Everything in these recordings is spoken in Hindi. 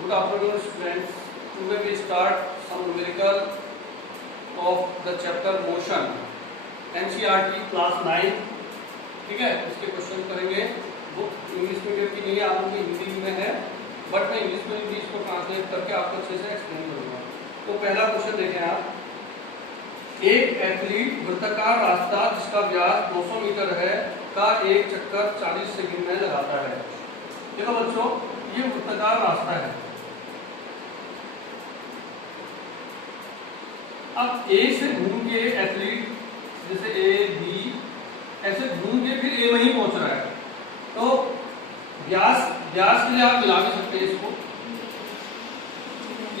Good afternoon, students. Today we start some numerical of the chapter motion. NCERT class 9. ठीक है, इसके क्वेश्चन करेंगे. बुक इंग्लिश मीडियम की नहीं है, आप लोगों की हिंदी में है, बट मैं इंग्लिश में भी इसको ट्रांसलेट करके आपको अच्छे से एक्सप्लेन करूंगा. तो पहला क्वेश्चन देखें आप. एक एथलीट वृत्ताकार रास्ता जिसका व्यास 200 मीटर है का एक चक्कर 40 सेकंड में लगाता है. देखो बच्चों, ये वृत्ताकार रास्ता है. अब ए से घूम के एथलीट जैसे ए बी ऐसे घूम के फिर ए वहीं पहुंच रहा है, तो व्यास के लिए आप मिला भी सकते हैं इसको.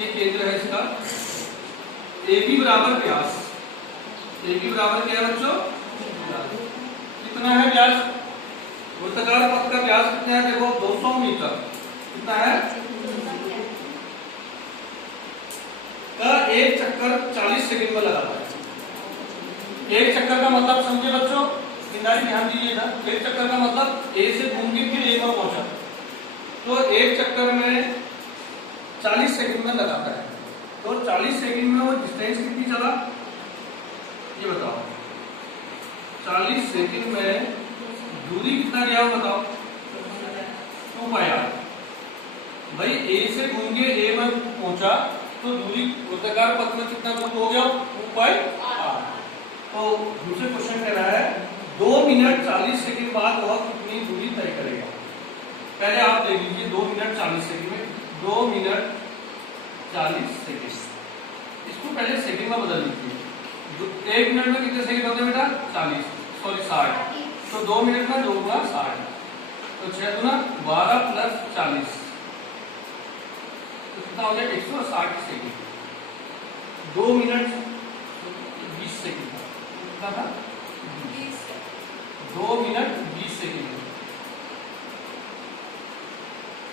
ये केंद्र है इसका. ए बी बराबर व्यास. ए बी बराबर क्या है बच्चों? कितना है व्यास? वृत्ताकार पथ का व्यास कितना है? देखो 200 मीटर. कितना है? का एक चक्कर 40 सेकंड में लगाता है. एक चक्कर का मतलब समझे बच्चों, ध्यान दीजिएगा. एक चक्कर का मतलब ए से घूम के फिर ए पर पहुंचा, तो एक चक्कर में 40 सेकंड में लगाता है. तो 40 सेकंड में वो डिस्टेंस कितनी चला ये बताओ. 40 सेकंड में दूरी कितना गया वो बताओ. 2 पाई आर. भाई ए से घूम के ए में पहुंचा तो दूरी वृत्ताकार पथ में कितना दूर हो गया? 2 पाई आर. तो दूसरे क्वेश्चन कह रहा है 2 मिनट 40 सेकंड बाद वह कितनी दूरी तय करेगा. पहले आप देख लीजिए 2 मिनट 40 सेकंड में 2 मिनट 40 सेकंड. इसको पहले सेकंड में बदल लीजिए. 1 मिनट में कितने सेकंड होते हैं बेटा? 40 सॉरी 60. तो 2 मिनट में 2 गुना 60, तो 6 गुना 12 प्लस 40 तो कितना हो गया? 160 सेकंड. 2 मिनट 20 सेकंड कितना था? 2 मिनट 20 सेकंड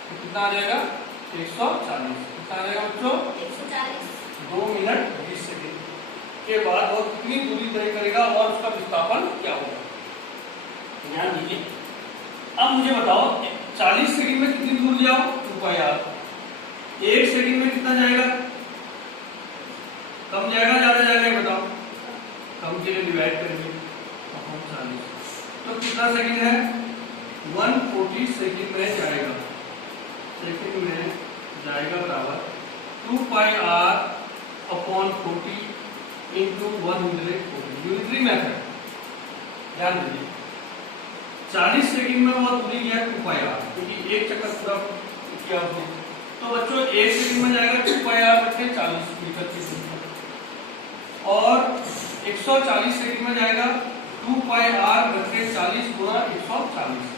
तो कितना आ जाएगा? 140. कितना आ जाएगा बच्चों? 140. 2 मिनट 20 सेकंड के बाद वो कितनी दूरी तय करेगा और उसका विस्थापन क्या होगा? ध्यान दीजिए. अब मुझे बताओ 40 सेकंड में कितनी दूर जाओ? 2 पाई आर. 1 सेकंड में कितना जाएगा? कम जाएगा ज्यादा जाएगा ये बताओ. कम के लिए डिवाइड करेंगे 40. तो कितना सेकंड है? 140 सेकंड में जाएगा. सेकंड में जाएगा बराबर 2 pi r upon 40 into 140. Unitary method. ध्यान दीजिए 40 सेकंड में वो दूरी गया 2 पाई आर, क्योंकि एक चक्कर पूरा किया उसने. तो बच्चों 1 सेकंड में जाएगा 2 पाई आर बटे 40 मीटर की दूरी, और 140 सेकंड में जाएगा 2 पाई आर बटे 40 गुणा 140.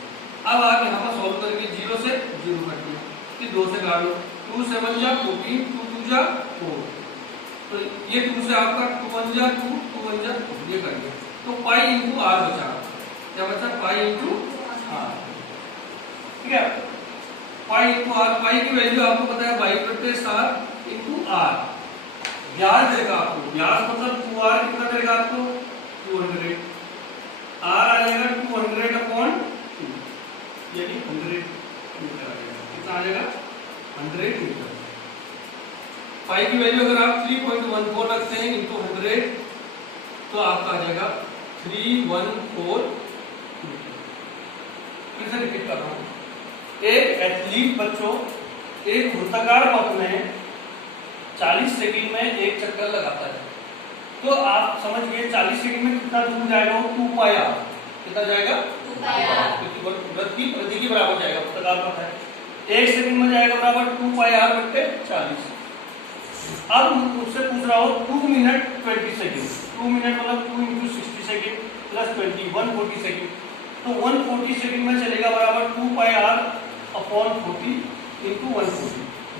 अब आप यहाँ पर सॉल्व करके 0 से 0 कट दिया, फिर 2 से काट लो. 2 7 जा 14, 2 2 जा 4, तो ये 2 से आपका 2 1 जा 2, 2 1 जा 2, ये कर दिया. तो पाई इंटू आर बचा. क्या बचा? Pi into R. ठीक है. पाई इंटू आर. पाई की वैल्यू आपको पता है 22/7 इंटू आर. व्यास देगा आपको. व्यास मतलब 2r कितना देगा आपको? 200. आर आ जाएगा 200 अपॉन 2, यानी 100 मीटर आ जाएगा. कितना आ जाएगा? 100 मीटर. पाई की वैल्यू अगर आप 3.14 रखते हैं इंटू 100 तो आपका आ जाएगा 314 मीटर. फिर से रिपीट कर रहा हूं. एक एथलीट बच्चों एक वृत्ताकार पथ में 40 सेकंड में एक चक्कर लगाता है. तो आप समझ गए 40 सेकंड में कितना दूर जाएगा? 2 पाई आर. कितना जाएगा? 2 पाई आर. वृत्त की परिधि के बराबर जाएगा. वृत्ताकार पथ है. 1 सेकंड में जाएगा बराबर 2 पाई आर बटे 40. अब मुझसे पूछ रहा हो 2 मिनट 20 सेकंड. 2 मिनट मतलब 2 इंटू 60 सेकंड प्लस 20 140 सेकंड. तो 140 सेकंड में चलेगा बराबर 2 पाई आर अपॉन 40 इंटू 140.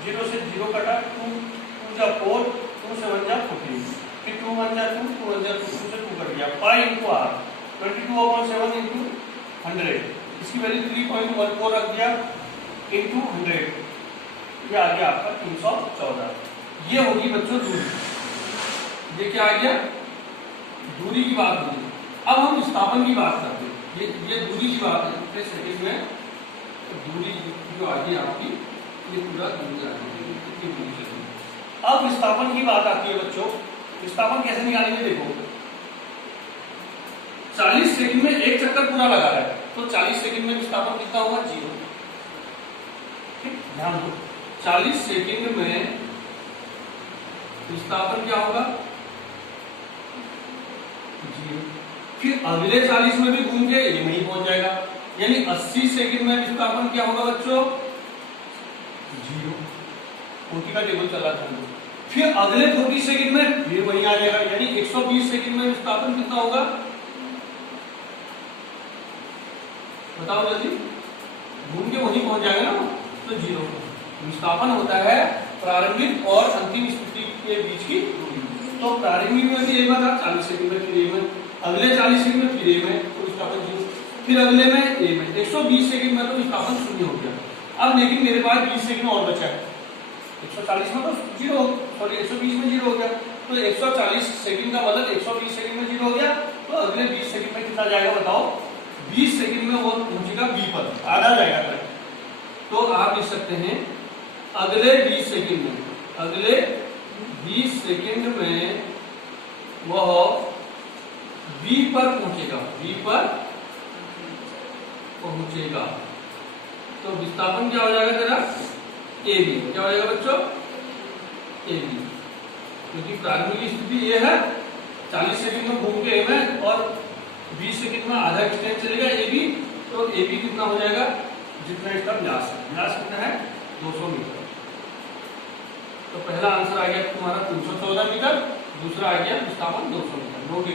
0 से 0 कटा. 2 2 जा 4, 2 7 जा 14, फिर 2 1 जा 2, 2 1 जा 2, 2 से 2 कट गया. Pi into R 22/7 into 100. इसकी वैल्यू 3.14 रख दिया इंटू 100. ये आ गया आपका 314. ये होगी बच्चों दूरी. ये क्या आ गया? दूरी की बात होगी. अब हम विस्थापन की बात करते हैं. ये दूरी की बात है. सेकंड में दूरी जो आ गई आपकी ये पूरा दूरी आ गई. 50 सेकेंड। अब विस्थापन की बात आती है बच्चों, विस्थापन कैसे निकालेंगे? देखो 40 सेकंड में एक चक्कर पूरा लगा है, तो 40 सेकंड में विस्थापन कितना होगा? 0। ठीक, ध्यान दो, 40 सेकंड में विस्थापन क्या होगा? 0। फिर अगले 40 में भी घूम के ये नहीं पहुंच जाएगा, यानी 80 सेकंड में विस्थापन क्या होगा बच्चों? 0। कोटि का टेबल चला था। फिर अगले 40 सेकंड में फिर वहीं आ जाएगा, यानी 120 सेकंड में विस्थापन कितना होगा? बताओ जल्दी, घूम के वहीं पहुंच जाएगा ना, तो 0। विस्थापन होता है प्रारंभिक और अंतिम स्थिति के बीच की दूरी। तो प्रारंभिक में यदि A था 40 सेकंड में, फिर A में, अगले 40 सेकंड में फिर A में, तो विस्थापन 0। फिर अगले में A में, 120 सेकंड में तो विस्थापन 0 हो गया। अब लेकिन मेरे पास 20 सेकंड और बचा है, 140 में तो 0, सॉरी 120 में 0 हो गया, तो 140 सेकंड का मतलब 120 सेकंड में 0 हो गया, तो अगले 20 सेकंड में कितना जाएगा बताओ? 20 सेकंड में वो पहुंचेगा B पर, आधा जाएगा करेक्ट। तो आप लिख सकते हैं अगले 20 सेकंड में, अगले 20 सेकंड में वह B पर पहुंचेगा, B पर पहुंचेगा। तो विस्थापन क्या हो जाएगा तेरा? AB। क्या हो जाएगा बच्चों? AB, क्योंकि प्रारंभिक स्थिति ये है 40 सेकंड में घूम के A में और 20 सेकंड में आधा एक्सटेंड चलेगा AB, तो AB कितना हो जाएगा? जितना इसका व्यास है, व्यास कितना है? 200 मीटर। तो पहला आंसर आ गया तुम्हारा 314 मीटर, दूसरा आ गया विस्थापन 200 मीटर। नोट